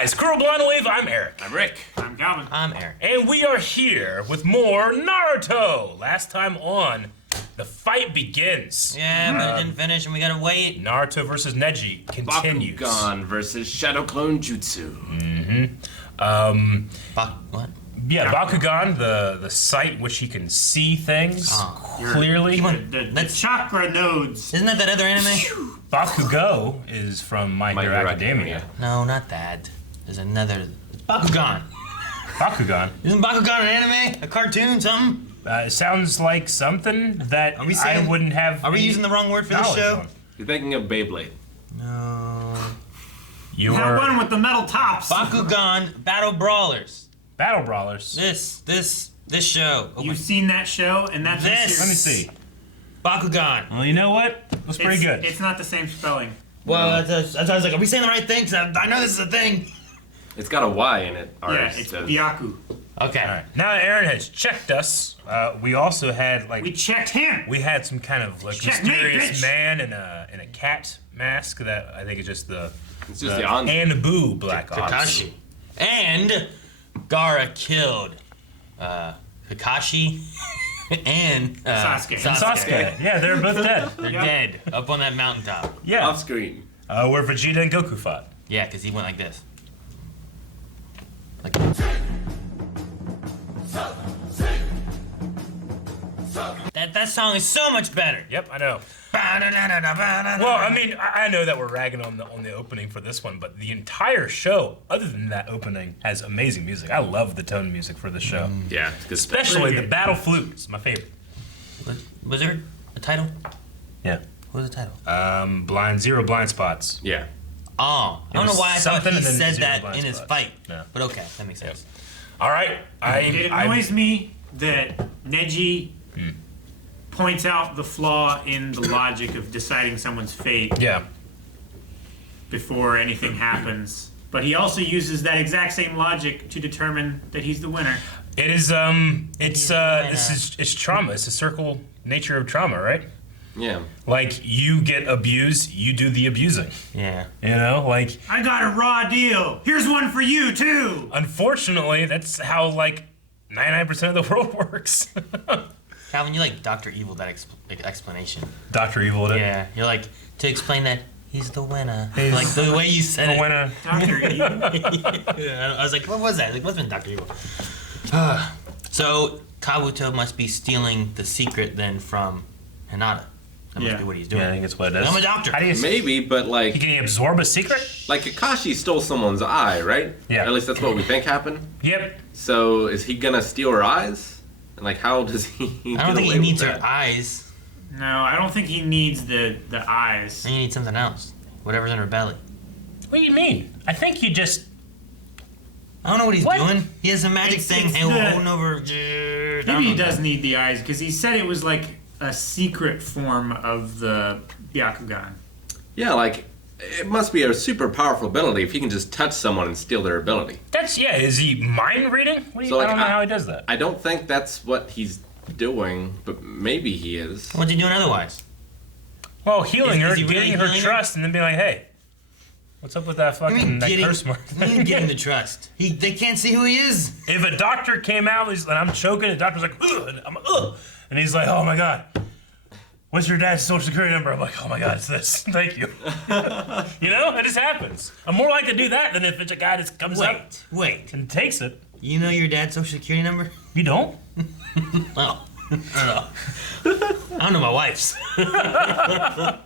guys, Squirrel Blind Wave, I'm Eric. I'm Rick. I'm Calvin. I'm Aaron. And we are here with more Naruto. Last time on, the fight begins. Yeah, but it didn't finish and we gotta wait. Naruto versus Neji continues. Bakugan versus Shadow Clone Jutsu. What? Yeah, Bakugan, the site which he can see things clearly. The chakra nodes. Isn't that other anime? Bakugo is from My Hero Academia. No, not that. There's another. It's Bakugan. Bakugan. Isn't Bakugan an anime? A cartoon? Something? It sounds like something that I wouldn't have. Are we using the wrong word for this show? on. You're thinking of Beyblade. No. That one with the metal tops. Bakugan Battle Brawlers. Battle Brawlers. This show. Oh, You've seen that show, and that's This. Let me see. Bakugan. Well, you know what? That's pretty good. It's not the same spelling. Well, that's why I was like, are we saying the right thing? Because I know this is a thing. It's got a Y in it. Yeah, it's Byaku. Okay. All right. Now that Aaron has checked us, we also had We checked him. we had some kind of like Check me, mysterious bitch. man in a cat mask that I think is just the It's just the Anzu. and Boo Black Ops. Kakashi. And Gaara killed Kakashi and Sasuke. Sasuke. Yeah, they're both dead. They're dead up on that mountaintop. Yeah. Off screen. Where Vegeta and Goku fought. Yeah, because he went like this. Like that song is so much better. Yep, I know. Well, Well, I mean, I know that we're ragging on the opening for this one, but the entire show, other than that opening, has amazing music. I love the tone music for the show. Yeah, because Especially the battle flute. It's my favorite. was there a title? Yeah. What was the title? Zero blind spots. yeah. Oh, I don't know was why I thought something he and then said zero that blind in his spots. fight. No. But okay, that makes sense. All right. It annoys me that Neji points out the flaw in the logic of deciding someone's fate Yeah. before anything happens. But he also uses that exact same logic to determine that he's the winner. It is it's trauma. It's the circle nature of trauma, right? Yeah. Like you get abused, you do the abusing. Yeah. You know, like I got a raw deal. Here's one for you too. unfortunately, that's how like 99% of the world works. Calvin, you like Dr. Evil that explanation. Dr. Evil did. Yeah, you're like, to explain that he's the winner. Like the way you said The it. winner. Dr. Evil. Yeah, I was like, what was that? Like, what's been Dr. Evil? So Kabuto must be stealing the secret then from Hinata. That must Yeah. be what he's doing. Yeah, I think that's what it is. I'm a doctor. How do you Maybe, but like Can he absorb a secret? Kakashi stole someone's eye, right? Yeah. At least that's what we think happened. Yep. So is he gonna steal her eyes? And like, how does he? I don't think he needs her eyes. No, I don't think he needs the eyes. I think he needs something else. Whatever's in her belly. What do you mean? I think you just I don't know what he's doing. He has a magic It's- thing it's holding over. Maybe he does need the eyes because he said it was like a secret form of the Byakugan. Yeah, like it must be a super powerful ability if he can just touch someone and steal their ability. that's is he mind reading? What do you, So, like, I don't know how he does that. I don't think that's what he's doing, but maybe he is. What's he doing otherwise? Well, healing Is her, he really getting her healing her? trust, and then being like, hey, what's up with that fucking that curse mark? What do you mean getting the trust? They can't see who he is. If a doctor came out and I'm choking, the doctor's like, ugh, and I'm ugh, and he's like, oh my god, what's your dad's social security number? I'm like, oh my god, it's this. Thank you. You know, it just happens. I'm more likely to do that than if it's a guy that comes up Wait. and takes it. You know your dad's social security number? You don't? Oh. I don't know. I don't know my wife's. I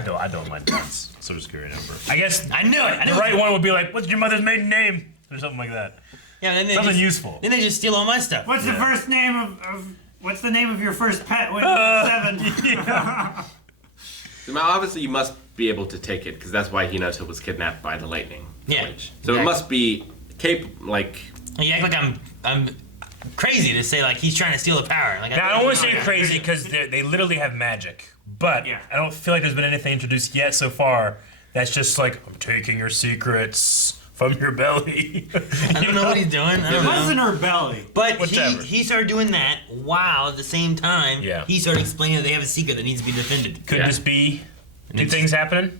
don't my dad's social security number. I guess I knew it. the right one would be like, what's your mother's maiden name? Or something like that. Yeah, then they Something just, useful. Then they just steal all my stuff. What's the first name of what's the name of your first pet when you were 7? So now, obviously, you must be able to take it because that's why Hinata was kidnapped by the lightning. Yeah. Village. So it must be like. You act like I'm crazy to say like he's trying to steal the power. Like Now, I don't want to say you're crazy because they literally have magic. But Yeah. I don't feel like there's been anything introduced yet so far that's just like, I'm taking your secrets from your belly. I don't know what he's doing. I don't What's know. in her belly? But Whichever. he started doing that while at the same time Yeah. he started explaining that they have a secret that needs to be defended. Could Yeah. this be two it's- things happening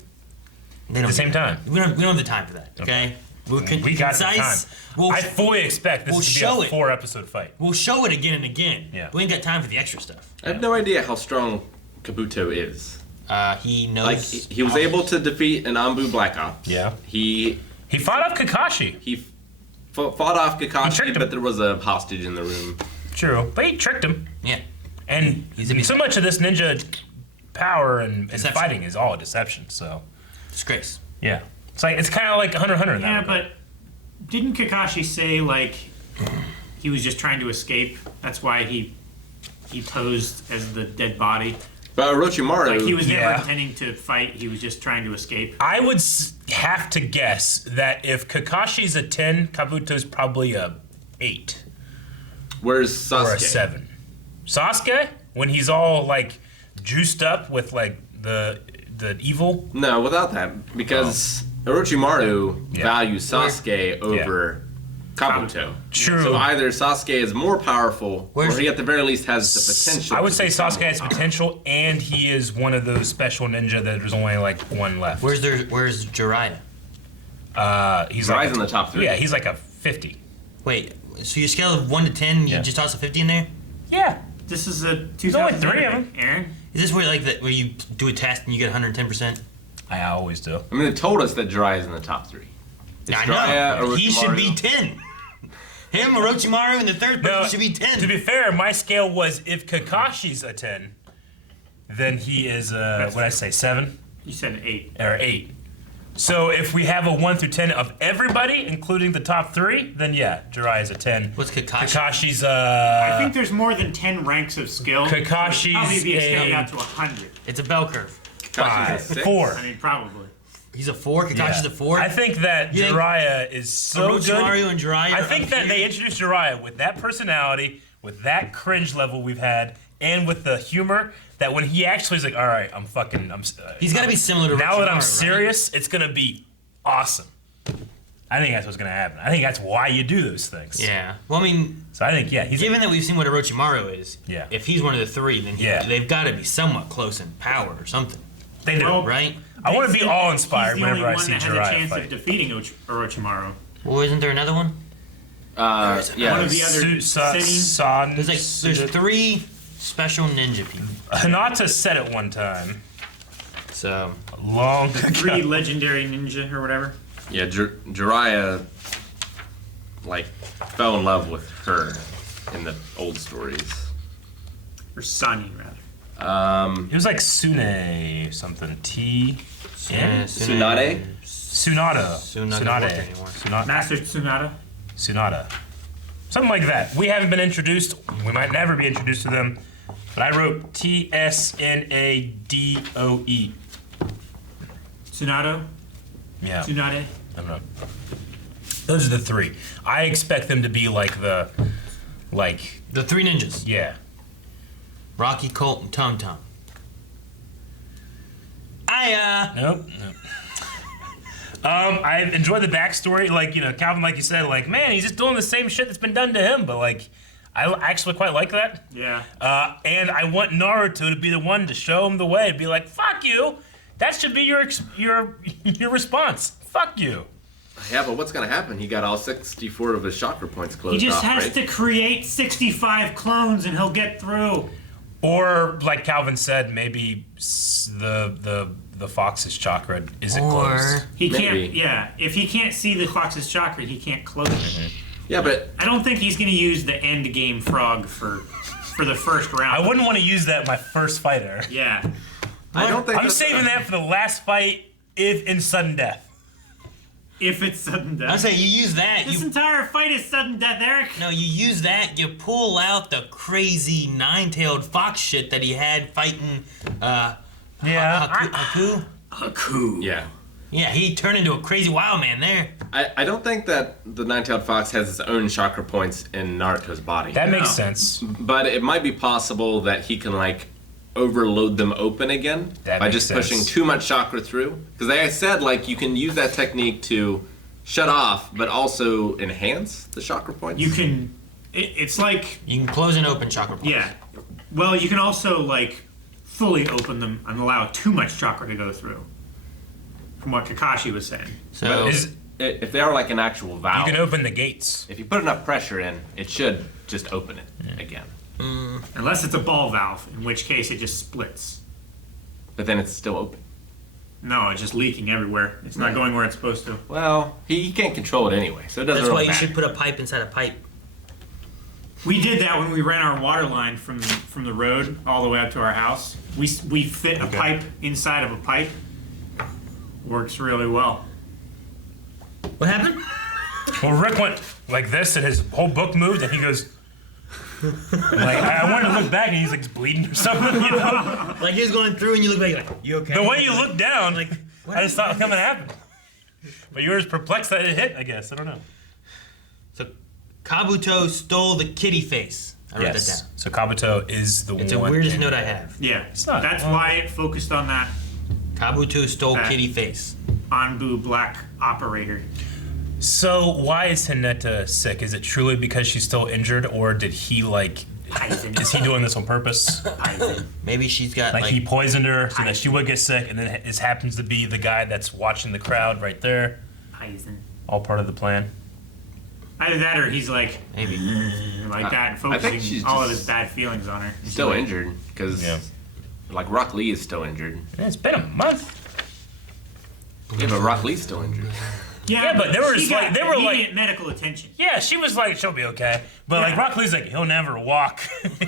They at don't the same time? We don't have the time for that. Okay. We're we got the time. concise. We'll, I fully expect this we'll to show be a it. 4-episode fight. we'll show it again and again. Yeah. We ain't got time for the extra stuff. I have no idea how strong Kabuto is. He knows. Like he was able to defeat an Anbu Black Ops. Yeah. He fought off Kakashi. fought off He tricked Kakashi, him. but there was a hostage in the room. True, but he tricked him. Yeah. And He's so much of this ninja power and Deception. fighting is all a deception. So Disgrace. yeah, it's kind of like Hunter x Hunter. In that Yeah, regard. but didn't Kakashi say like he was just trying to escape? That's why he posed as the dead body. But Orochimaru, Like he was never Yeah. intending to fight. He was just trying to escape. I would have to guess that if Kakashi's a 10, Kabuto's probably a 8 where's Sasuke? or a 7. Sasuke, when he's all like juiced up with like the evil. No, without that, because Orochimaru Yeah. values Sasuke over Kabuto. True. So either Sasuke is more powerful, Where's- or he at the very least has the potential. I would to say become Sasuke has more potential, and he is one of those special ninja that there's only like one left. Where's Jiraiya? He's Jiraiya's like in the top 3. Yeah, he's like a 50. Wait, so your scale of 1 to 10, you Yeah. just toss a 50 in there? Yeah. This is a There's only 2000 3 of them. Aaron. Is this where where you do a test and you get 110%? I always do. I mean, it told us that Jiraiya's in the top 3. It's I Jiraiya, know. He should be Orochimaru. 10. Him, Orochimaru, and the third person should be 10. To be fair, my scale was if Kakashi's a 10, then he is what did I say, 7 You said 8. or 8. So if we have a 1 through 10 of everybody, including the top 3, then yeah, Jiraiya's a 10. What's Kakashi? Kakashi's I think there's more than 10 ranks of skill. Kakashi's probably be a- scaled out to 100. It's a bell curve. Kakashi's a 6. 4. I mean, probably. He's a 4. Kakashi's a 4. I think that You think Jiraiya is so good. Orochimaru and Jiraiya. I think that they introduced Jiraiya with that personality, with that cringe level we've had, and with the humor that when he actually is like, all right, He's got to be similar to now that Orochimaru, I'm right? serious, it's gonna be awesome. I think that's what's gonna happen. I think that's why you do those things. Yeah. Well, I mean, So I think he's given that we've seen what Orochimaru is, Yeah. if he's one of the 3, then Yeah. they've got to be somewhat close in power or something, they do. Well, right? I want to be He's awe inspired the only whenever I one see that has a Jiraiya chance of fight. defeating Orochimaru. Well, isn't there another one? Yeah. One of the other Senin. There's 3 special ninja people. Hinata said it one time, So long 3 ago. legendary ninja or whatever. Yeah, Jiraiya, like, fell in love with her in the old stories. Or Sanin, rather. It was like Sune something. yeah, Tsunade? Sunada. Tsunade doesn't work anymore. Sunada. Master Tsunade. Sunada. Something like that. We haven't been introduced. We might never be introduced to them. But I wrote Tsnadoe. Tsunado. Yeah. Tsunade. I don't know. Those are the 3. I expect them to be like The 3 ninjas. yeah. Rocky, Colt, and Tum Tum. Nope. I enjoyed the backstory. Like, Calvin, like you said, like, man, he's just doing the same shit that's been done to him. But, like, I actually quite like that. Yeah. And I want Naruto to be the one to show him the way. Be like, fuck you. That should be your response. Fuck you. Yeah, but what's gonna happen? He got all 64 of his chakra points He closed just off, has right? to create 65 clones and he'll get through. Or, like Calvin said, maybe the fox's chakra isn't closed. He can't, Maybe. yeah. If he can't see the Fox's chakra, he can't close it. Yeah, but I don't think he's going to use the end game frog for the first round. I wouldn't want to use that in my first fighter. Yeah. I don't think I'm that's- saving that for the last fight if in sudden death. If it's sudden death. I say you use that. This entire fight is sudden death, Eric. No, you use that. You pull out the crazy 9-tailed fox shit that he had fighting. Haku. Haku. Yeah. Yeah, he turned into a crazy wild man there. I don't think that the nine-tailed fox has its own chakra points in Naruto's body. That makes No. sense. But it might be possible that he can, like, overload them open again That by makes just sense. pushing too much chakra through. Because like I said, like, you can use that technique to shut off, but also enhance the chakra points. You can. It's like. You can close and open chakra points. Yeah. Well, you can also, like, fully open them and allow too much chakra to go through. From what Kakashi was saying. So if they are like an actual valve, You can open the gates. if you put enough pressure in, it should just open it again. Unless it's a ball valve, in which case it just splits. But then it's still open. No, it's just leaking everywhere. It's not going where it's supposed to. Well, he can't control it anyway, so it doesn't That's why really you matter. should put a pipe inside a pipe. We did that when we ran our water line from the road all the way up to our house. We fit a pipe inside of a pipe. Works really well. What happened? Well, Rick went like this, and his whole book moved, and he goes. Like I wanted to look back, and he's like bleeding or something. You know, Like he was going through, and you look back, like, you okay? the way you look down, Like, what I just thought something happened. But you were perplexed that it hit. I guess I don't know. So, Kabuto stole the kitty face. I wrote that down. So Kabuto is the It's one. the weirdest in- note I have. Yeah, not- that's why it focused on that Kabuto stole kitty face. Anbu black operator. So why is Hinata sick? Is it truly because she's still injured, or did he like? Poison. Is he doing this on purpose? Poison. Maybe she's got Like like he poisoned her so that she would get sick, and then this happens to be the guy that's watching the crowd right there. Poison. All part of the plan. Either that or he's like maybe. like that and I think focusing she's all of just his bad feelings on her. Still injured, because Yeah. like Rock Lee is still injured. Yeah, it's been a month. Yeah, but Rock Lee's still injured. Yeah, but they were she just like- got they were like- immediate medical attention. Yeah, she was like, she'll be okay. But like Yeah. Rock Lee's like, he'll never walk.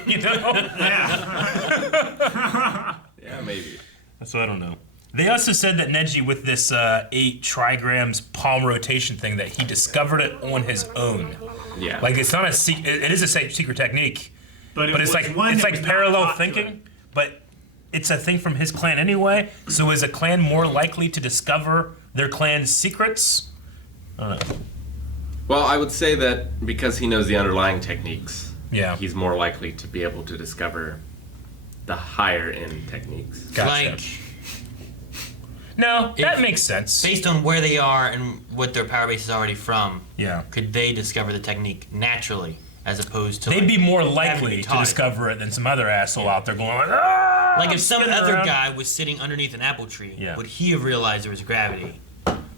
You know? Yeah. Yeah, maybe. So I don't know. They also said that Neji, with this 8 trigrams palm rotation thing, that he discovered it on his own. Yeah. Like it's not a it is a secret technique, But but it's was like one it's that like was not parallel taught to thinking. him. But it's a thing from his clan anyway. So is a clan more likely to discover their clan's secrets? I don't know. Well, I would say that because he knows the underlying techniques, Yeah. he's more likely to be able to discover the higher end techniques. Gotcha. Like, No, that If- makes sense. based on where they are and what their power base is already from, Yeah. could they discover the technique naturally as opposed to They'd like, be more having likely be to taught it? discover it than some other asshole out there going like, ah! Like if some spinning other around. guy was sitting underneath an apple tree, Yeah. would he have realized there was gravity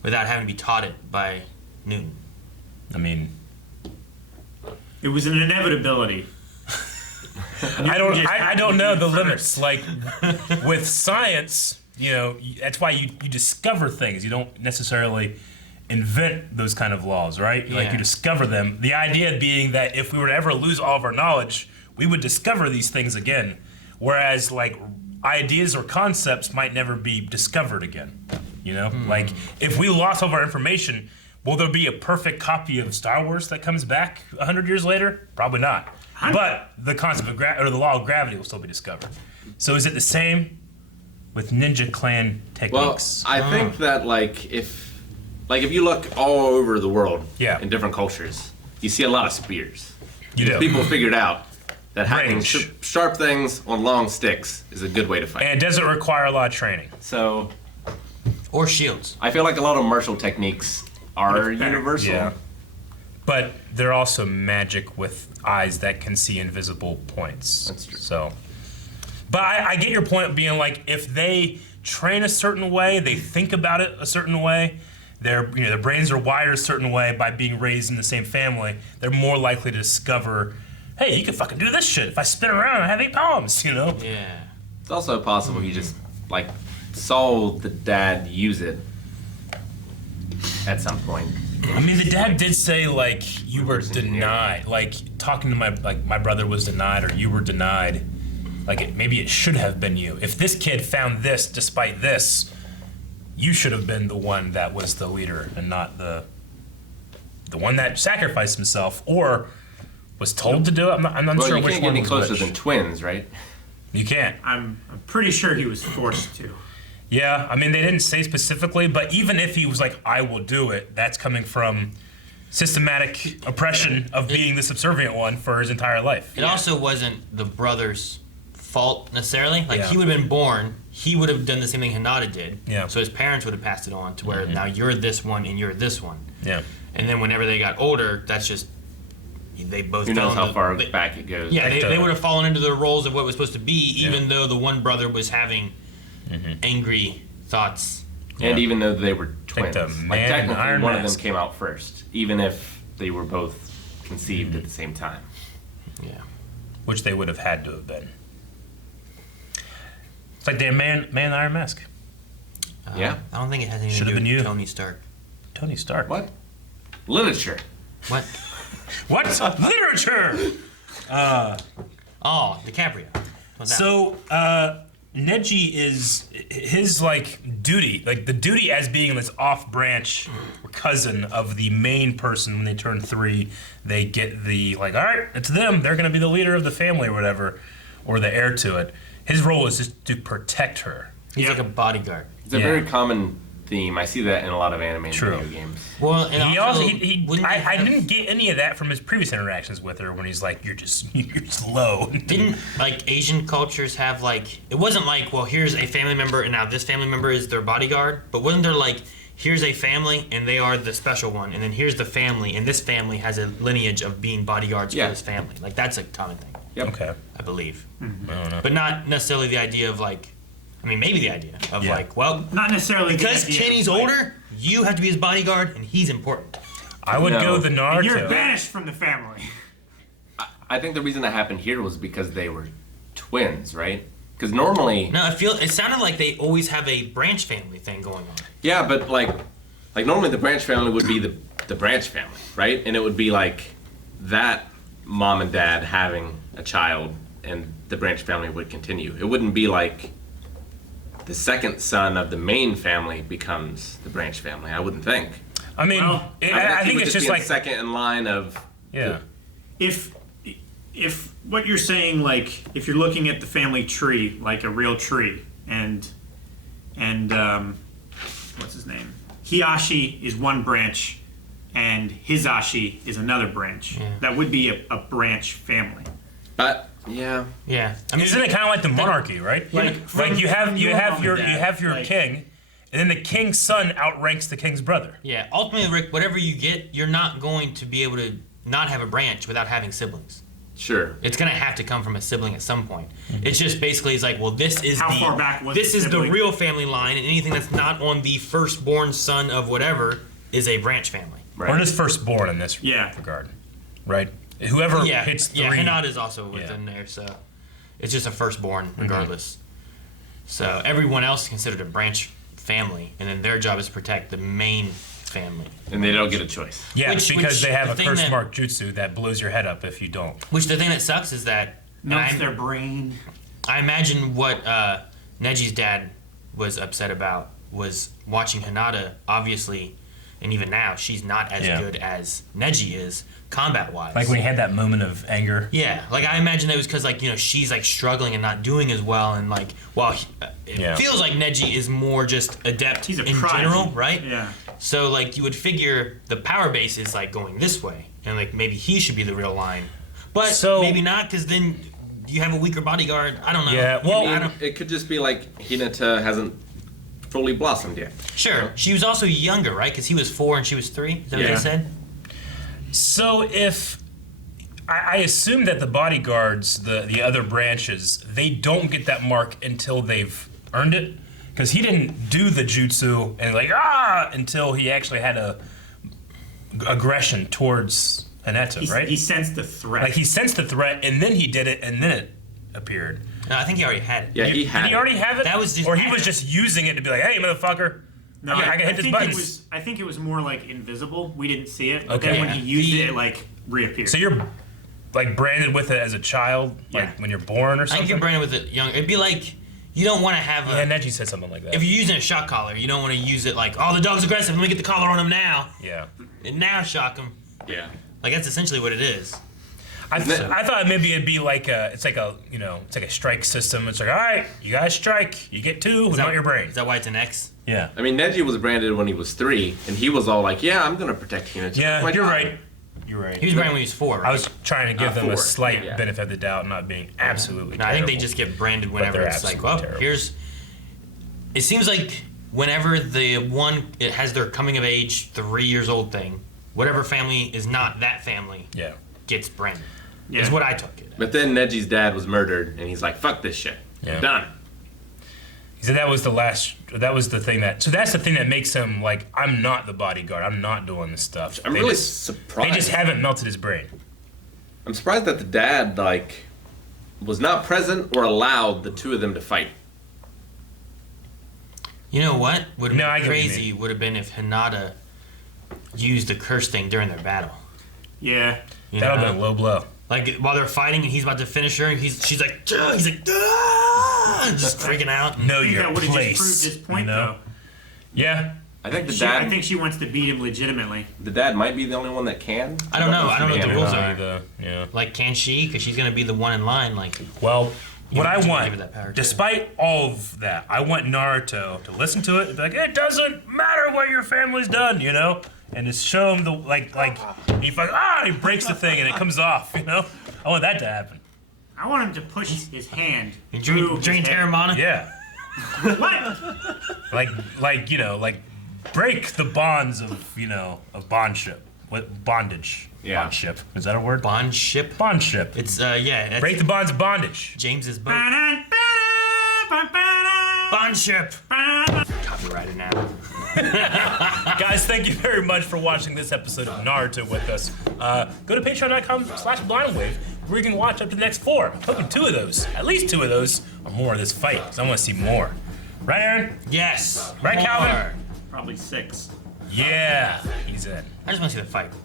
without having to be taught it by Newton? I mean, It was an inevitability. I don't know the limits. Like with science, you know, that's why you discover things. You don't necessarily invent those kind of laws, right? Like Yeah. you discover them. The idea being that if we were to ever lose all of our knowledge, we would discover these things again. Whereas like ideas or concepts might never be discovered again. You know, like if we lost all of our information, will there be a perfect copy of Star Wars that comes back 100 years later? Probably not. But the concept of or the law of gravity will still be discovered. So is it the same with Ninja Clan Well, techniques? I think that like if you look all over the world, Yeah. in different cultures, you see a lot of spears. You do. People figured out that having Range. sharp things on long sticks is a good way to fight. And it doesn't require a lot of training. So Or shields? I feel like a lot of martial techniques are It's better. universal. Yeah. But they're also magic with eyes that can see invisible points. That's true. So, but I get your point being like if they train a certain way, they think about it a certain way. Their brains are wired a certain way by being raised in the same family. They're more likely to discover, hey, you can fucking do this shit. If I spin around, I have 8 palms. You know. Yeah. It's also possible he just like saw the dad use it at some point. I mean, the dad did say like you were Reverse engineering. denied, like talking to my brother was denied or you were denied. Like maybe it should have been you. If this kid found this despite this, you should have been the one that was the leader and not the one that sacrificed himself or was told to do it. I'm not Well, sure you which can't get one any was closer which. than twins, right? You can't. I'm pretty sure he was forced to. Yeah, I mean they didn't say specifically, but even if he was like, I will do it, that's coming from systematic oppression of being the subservient one for his entire life. It also wasn't the brother's fault necessarily. Like Yeah. he would have been born, he would have done the same thing Hinata did. Yeah. So his parents would have passed it on to where now you're this one and you're this one. Yeah. And then whenever they got older, that's just they both Who fell knows how into- far they- back it goes? Yeah, Like they the- would have fallen into the roles of what was supposed to be, even though the one brother was having angry thoughts. And Yeah. even though they were twins. the Like man in technically, Iron one of Mask. them came out first, even if they were both conceived at the same time. Yeah. Which they would have had to have been. It's like the man in the Iron Mask. Yeah. I don't think it has anything Should've to do been with you. Tony Stark. Tony Stark. What? Literature. What? What? Literature! Oh, DiCaprio. What's that? So, Neji is his like duty, like the duty as being this off-branch cousin of the main person. When they turn 3, they get the like, all right, it's them. They're gonna be the leader of the family or whatever, or the heir to it. His role is just to protect her. He's like a bodyguard. It's a Yeah. very common theme. I see that in a lot of anime and True. video games. Well, and He also, wouldn't I they have- didn't get any of that from his previous interactions with her when he's like, you're slow. Didn't like Asian cultures have like it wasn't like, well, here's a family member and now this family member is their bodyguard, but wasn't there like here's a family and they are the special one, and then here's the family and this family has a lineage of being bodyguards Yeah. for this family. Like that's a common thing, Yep. Okay. I believe, I don't know. but not necessarily the idea of like, I mean, maybe the idea of Yeah. like, well, Not necessarily because the idea of, Kenny's like, older, you have to be his bodyguard and he's important. I would No. go the and you're Naruto. banished from the family. I think the reason that happened here was because they were twins, right? Because normally, No, it sounded like they always have a branch family thing going on. yeah, but like normally the branch family would be the branch family, right? And it would be like that mom and dad having a child, and the branch family would continue. It wouldn't be like the second son of the main family becomes the branch family. I wouldn't think. I mean, Well, I think it's just like, second in line of. yeah. If what you're saying, like if you're looking at the family tree like a real tree, and what's his name? Hiyashi is one branch, and Hizashi is another branch. Yeah. That would be a branch family. But yeah, Yeah, I mean, Isn't it kind of like the monarchy, right? Like, Like you have from your mom and your dad, king, and then the king's son outranks the king's brother. yeah. Ultimately, Rick, whatever you get, you're not going to be able to not have a branch without having siblings. sure. It's gonna have to come from a sibling at some point. It's just basically it's like, well, this is How the far back was this the is the sibling? real family line, and anything that's not on the firstborn son of whatever is a branch family. Right. Or just firstborn in this Yeah. regard, right? Whoever Yeah, hits 3. yeah. Hinata is also within there, so it's just a firstborn regardless. So everyone else is considered a branch family, and then their job is to protect the main family. And they don't get a choice. Yeah, Which- because they have the a thing curse that- mark jutsu that blows your head up if you don't. Which the thing that sucks is that Melts I- their brain. I imagine what Neji's dad was upset about was watching Hinata, obviously, and even now, she's not as Yeah. good as Neji is, combat-wise. Like when he had that moment of anger. Yeah, like I imagine it was because like, you know, she's like struggling and not doing as well, and like, while it Yeah. feels like Neji is more just adept He's a in prodigy. general, right? Yeah. So like you would figure the power base is like going this way, and like maybe he should be the real line, but So- maybe not, because then you have a weaker bodyguard. I don't know. Yeah, well- I don't. It could just be like Hinata hasn't fully blossomed yet. Sure, she was also younger, right? Because he was 4 and she was 3. Is that what Yeah. they said? So if I assume that the bodyguards, the other branches, they don't get that mark until they've earned it, because he didn't do the jutsu and like until he actually had a aggression towards Hinata, right? He sensed the threat. Like he sensed the threat and then he did it and then it appeared. No, I think he already had it. Yeah, he had Did he it. already have it? That was just or he was acting. just using it to be like, hey, motherfucker. No, I can hit this think button. I think it was more like invisible. We didn't see it. But Okay. then when Yeah. he used The- it, it like reappeared. So you're like branded with it as a child, like Yeah. when you're born or I think something? you're branded with it young. It'd be like you don't want to have a. Yeah, Neji said something like that. If you're using a shock collar, you don't want to use it like, oh, the dog's aggressive. Let me get the collar on him now. Yeah. And now shock him. Yeah. Like that's essentially what it is. I thought maybe it'd be like it's like a strike system. It's like, all right, you guys strike, you get 2, Is not your brain. Is that why it's an X? Yeah. I mean, Neji was branded when he was 3, and he was all like, "Yeah, I'm gonna protect Hinata." Yeah, Like, you're "Ah." right. You're right. He was branded when he was 4. Right? I was trying to give them a 4, slight yeah. benefit of the doubt, not being absolutely No, I think they terrible. just get branded whenever they're it's like, absolutely well, terrible. here's. It seems like whenever the one it has their coming of age 3 years old thing, whatever family is not that family Yeah. gets branded. Yeah. Is what I took it. But then Neji's dad was murdered, and he's like, "Fuck this shit. Yeah. Done." He said that was the last. That was the thing that. So that's the thing that makes him like, I'm not the bodyguard. I'm not doing this stuff. I'm really surprised. They just haven't melted his brain. I'm surprised that the dad like was not present or allowed the two of them to fight. You know what would have No, I been get what you crazy would have been if Hinata used the curse thing during their battle. Yeah. You That would know? have been a low blow. Like while they're fighting and he's about to finish her, and she's like, "Duh," he's like, "Ah," just freaking out. Know I think your that would have place. just proved his point, you know? though. Yeah. I think the I dad. think she wants to beat him legitimately. The dad might be the only one that can. I don't know. I don't know what the Yeah, rules no, are. either. Yeah. Like, can she? Because she's gonna be the one in line. Like, Well, what I have to want, give her that power, too. despite all of that, I want Naruto to listen to it and be like, it doesn't matter what your family's done, you know? And just show him the, like, he's like, he breaks the thing and it comes off, you know? I want that to happen. I want him to push his hand and through drink his head. Terramana. Yeah. What? Like, you know, like, break the bonds of, you know, of bondship. What, bondage. Yeah. Bondship. Is that a word? Bond ship. Bondship. It's yeah. That's Break the bonds of bondage. James's boat. Bond ship. Copyrighted now. Guys, thank you very much for watching this episode of Naruto with us. Go to patreon.com/blindwave where you can watch up to the next 4. I'm hoping 2 of those, at least 2 of those, are more of this fight, because I want to see more. Right, Aaron? Yes. Right, Calvin? Probably 6. Yeah, he's in. I just want to see the fight.